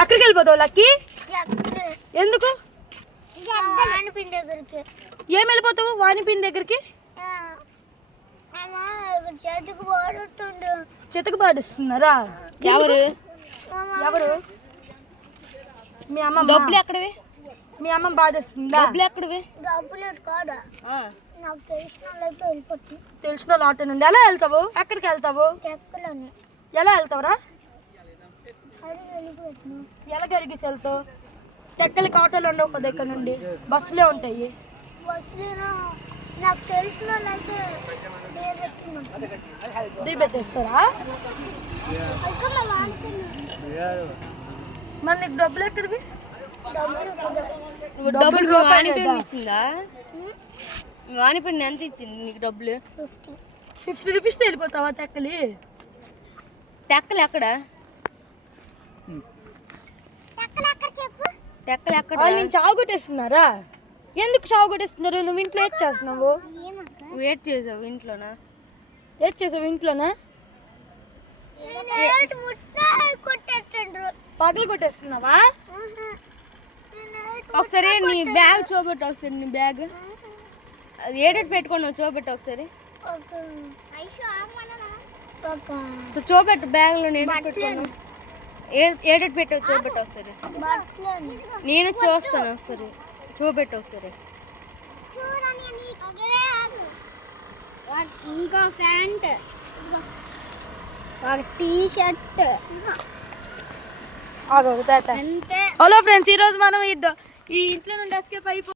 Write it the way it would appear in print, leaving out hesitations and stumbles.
అక్కడికి వెళ్ళిపోతావు లక్కీ? ఎందుకు? ఏం వెళ్ళిపోతావు వాణిపిన్ దగ్గరికి? చెత్తకు పాడిస్తున్నారా? ఎవరు ఎవరు? మీ అమ్మ. డబ్బులు ఎక్కడవి? మీ అమ్మ బాధేస్తుందా? డబ్బులు ఎక్కడవి? తెలిసిన ఆటో నుండి ఎలా వెళ్తావు? ఎక్కడికి వెళ్తావు? ఎలా వెళ్తావురా? ఎలా గరిగేసి వెళ్తావు? టెక్కలకి ఆటోలు ఉండవు కదా ఇక్కడ నుండి, బస్సులే ఉంటాయి. నాకు తెలిసిన దిగబెట్టేస్తారా? మరి నీకు డబ్బులు ఎక్కడివి? డబ్బులు వాణిపండి ఇచ్చిందా? వాణిపండి ఎంత ఇచ్చింది నీకు డబ్బులు? 50 రూపీస్ వెళ్ళిపోతావా టెక్కలి? టెక్కలు ఎక్కడ? టెక్కలు ఎక్కడ? నేను చావు కొట్టేస్తున్నారా? ఎందుకు చావు కొట్టేస్తున్నారు? నువ్వు ఇంట్లో ఏది చేస్తున్నావు? ఏడ్ చేసావు ఇంట్లోనా? ఏది చేసావు ఇంట్లోనా? పగలు కొట్టేస్తున్నావా? ఒకసారి నీ బ్యాగ్ చూపెట్టు. ఒకసారి నీ బ్యాగ్ అది ఏడెట్ పెట్టుకున్నావు చూపెట్టు ఒకసారి. సో చూపెట్టు బ్యాగ్లో ఏడెట్ పెట్టుకున్నావు. ఏడెట్ పెట్టావు చూపెట్టు ఒకసారి. నేను చూస్తాను ఒకసారి చూపెట్టు ఒకసారి. ఇంకా pant, T shirt. Hello friends, ఈరోజు మనం ఈ ఇంట్లో నుండి ఎస్కేప్ అయిపో